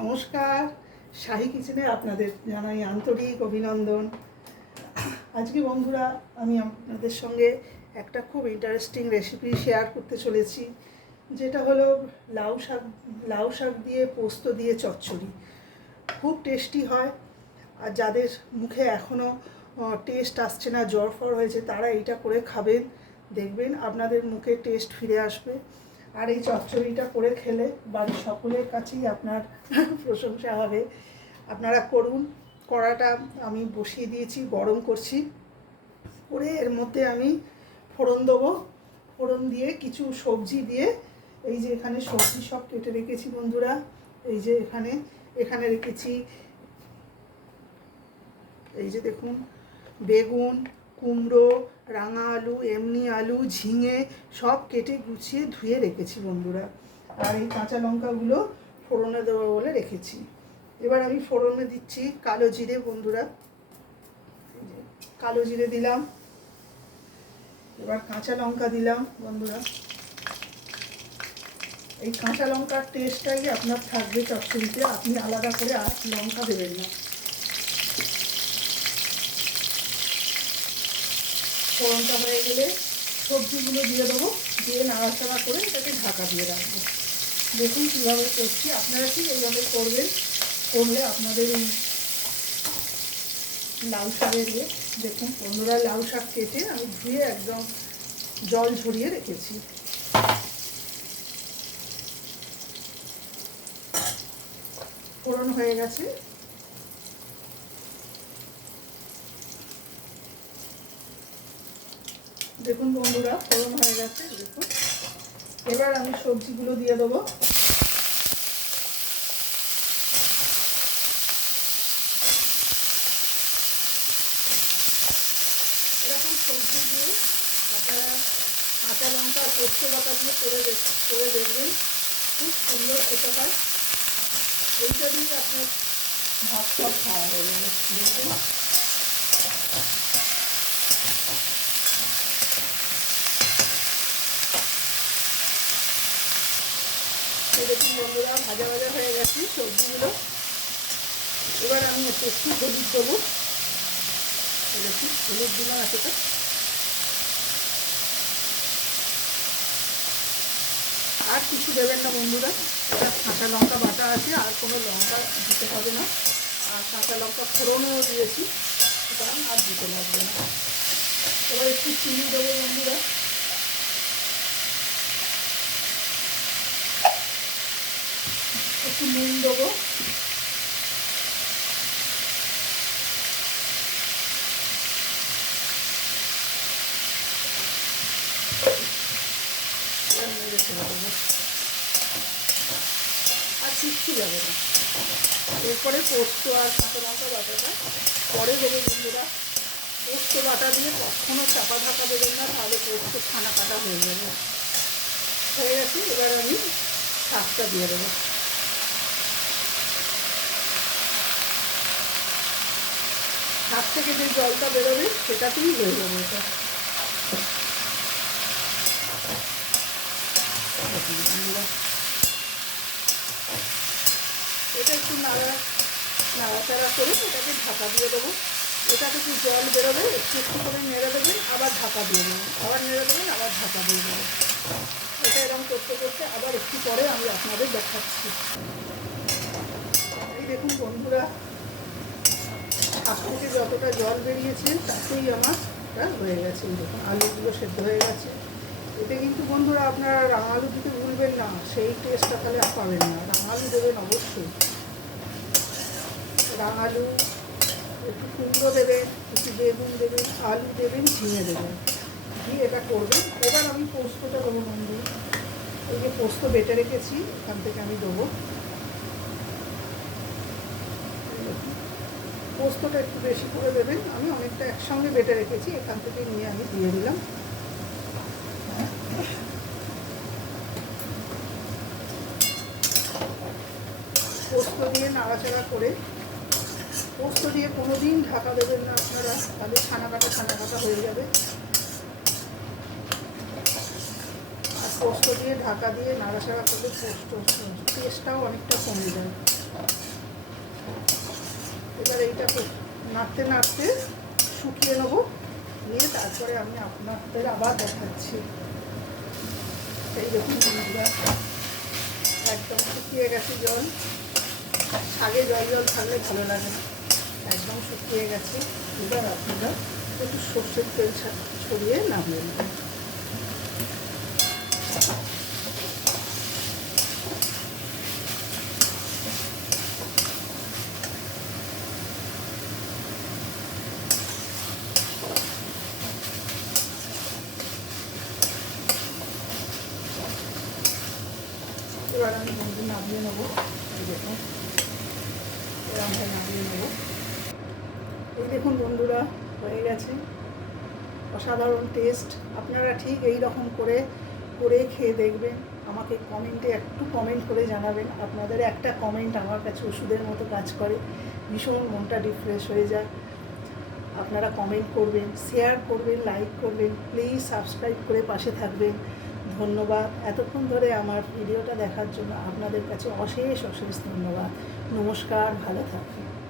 নমস্কার। শাহী কিচেনে আপনাদের জানাই আন্তরিক অভিনন্দন। আজকে বন্ধুরা, আমি আপনাদের সঙ্গে একটা খুব ইন্টারেস্টিং রেসিপি শেয়ার করতে চলেছি, যেটা হলো লাউ শাক লাউ শাক দিয়ে পোস্ত দিয়ে চচ্চড়ি। খুব টেস্টি হয়, আর যাদের মুখে এখনও টেস্ট আসছে না জ্বর ফর হয়েছে, তারা এইটা করে খাবেন, দেখবেন আপনাদের মুখে টেস্ট ফিরে আসবে। আর এই চচ্চড়িটা করে খেলে বাড়ির সকলের কাছেই আপনার প্রশংসা হবে। আপনারা করুন, কড়াটা আমি বসিয়ে দিয়েছি, গরম করছি। করে এর মধ্যে আমি ফোড়ন দেবো। ফোড়ন দিয়ে কিছু সবজি দিয়ে, এই যে এখানে সবজি সব কেটে রেখেছি বন্ধুরা, এই যে এখানে এখানে রেখেছি। এই যে দেখুন, বেগুন কুমড়ো রাঙা আলু এমনি আলু, ঝিঙে সব কেটে গুছিয়ে ধুয়ে রেখেছি বন্ধুরা। আর এই কাঁচা লঙ্কাগুলো ফোড়নে দেবো বলে রেখেছি। এবার আমি ফোড়নে দিচ্ছি কালো জিরে বন্ধুরা। কালো জিরে দিলাম। এবার কাঁচা লঙ্কা দিলাম বন্ধুরা। এই কাঁচা লঙ্কার টেস্টটাই আপনার থাকবে চচ্চড়িতে, আপনি আলাদা করে আর লঙ্কা দেবেন না। ফোড়নটা হয়ে গেলে সবজিগুলো দিয়ে দেবো, দিয়ে নাড়াচাড়া করে এটাকে ঢাকা দিয়ে রাখব। দেখুন কীভাবে করছি, আপনারা কি এইভাবে করবেন, করলে আপনাদের এই লাউ শাকের ইয়ে দেখুন বন্ধুরা, লাউ শাক কেটে আমি ধুয়ে একদম জল ঝরিয়ে রেখেছি। ফোড়ন হয়ে গেছে। দেখুন বন্ধুরা, ফোড়ন হয়ে গেছে, দেখুন। এবার আমি সবজিগুলো দিয়ে দেবো। এরকম সবজি দিয়ে আপনারা কাঁচা লঙ্কা পোস্ত বাটা দিয়ে করে করে দেখবেন। খুব সুন্দর খেতে হয়। এইটা দিয়ে আপনার ভাত খাওয়া হয়ে যাবে এই বন্ধুরা, ভাজা ভাজা হয়ে গেছে সবজিগুলো। এবার আমি একটু একটু হলুদ দেবো। দেখুন, হলুদ দিলাম এতটা। আর কিছু দেবেন না বন্ধুরা, এটা কাঁচা লঙ্কা বাটা আছে, আর কোনো লঙ্কা দিতে হবে না। আর কাঁচা লঙ্কা ফোড়নও দিয়েছি সুতরাং আর দিতে লাগবে না। এবার একটু চিনি দেবো বন্ধুরা। একটু নুন দেবো। আর কিচ্ছু যাবে না। এরপরে পোস্ত আর কাঁচা লঙ্কা বাটাটা। পরে দেবে বন্ধুরা, পোস্ত বাটা দিয়ে কখনো চাপা ঢাকা দেবেন না, তাহলে পোস্ত ছানা কাটা হয়ে যাবে। হয়ে গেছে, এবার আমি শাকটা দিয়ে দেবো। শাক থেকে যে জলটা বেরোবে, সেটাতেই হয়ে যাবে এটা। এটা একটু নাড়া নাড়াচাড়া করে এটাকে ঢাকা দিয়ে দেবো। এটা থেকে জল বেরোবে, একটু একটু করে নেড়ে দেবেন আবার ঢাকা দিয়ে দেবেন আবার নেড়ে দেবেন আবার ঢাকা দিয়ে দেবেন এটা এরকম করতে করতে আবার একটু পরে আমি আপনাদের দেখাচ্ছি। এই দেখুন বন্ধুরা শাক থেকে যতটা জল বেরিয়েছে, তাতেই আমার হয়ে গেছে দেখুন আলুগুলো সেদ্ধ হয়ে গেছে। এতে কিন্তু বন্ধুরা আপনারা রাঙালু দিতে ভুলবেন না, সেই টেস্টটা তাহলে আর পাবেন না। রাঙালু দেবেন অবশ্যই। রাঙালু একটু কুমড়ো দেবেন, একটু বেগুন দেবেন, আলু দেবেন, ঝিঙে দেবেন। দিয়ে এটা করবেন। এবার আমি পোস্তটা দেবো বন্ধু এই যে পোস্ত বেটে রেখেছি, এখান থেকে আমি দেবো পোস্তটা একটু বেশি করে দেবেন। আমি অনেকটা একসঙ্গে বেটে রেখেছি, এখান থেকে নিয়ে আমি দিয়ে দিলাম। পোস্ত দিয়ে নাড়াচাড়া করে, পোস্ত দিয়ে কোনো দিন ঢাকা দেবেন না আপনারা, তাহলে ছানা কাটা ছানা কাটা হয়ে যাবে। আর পোস্ত দিয়ে ঢাকা দিয়ে নাড়াচাড়া করলে পোস্ত টেস্টটাও অনেকটা কমে যায়। এটা খুব নাড়তে নাড়তে শুকিয়ে নেব। নিয়ে তারপরে আমি আপনাদের আবার দেখাচ্ছি। এই দেখুন একদম শুকিয়ে গেছে জল। শাকে জল জল থাকলে ভালো লাগে একদম শুকিয়ে গেছে। এবার আপনারা একটু সর্ষের তেল ছড়িয়ে নামিয়ে নেবেন এবার আমি বন্ধু নামিয়ে নেব। এই দেখুন। এরকমভাবে নামিয়ে নেব। এই দেখুন বন্ধুরা, হয়ে গেছে। অসাধারণ টেস্ট আপনারা ঠিক এই রকম করে করে খেয়ে দেখবেন। আমাকে কমেন্টে একটু কমেন্ট করে জানাবেন। আপনাদের একটা কমেন্ট আমার কাছে ওষুধের মতো কাজ করে। ভীষণ মনটা রিফ্রেশ হয়ে যায়। আপনারা কমেন্ট করবেন শেয়ার করবেন লাইক করবেন। প্লিজ সাবস্ক্রাইব করে পাশে থাকবেন। ধন্যবাদ। এতক্ষণ ধরে আমার ভিডিওটা দেখার জন্য আপনাদের কাছে অশেষ অশেষ ধন্যবাদ। নমস্কার, ভালো থাকবেন।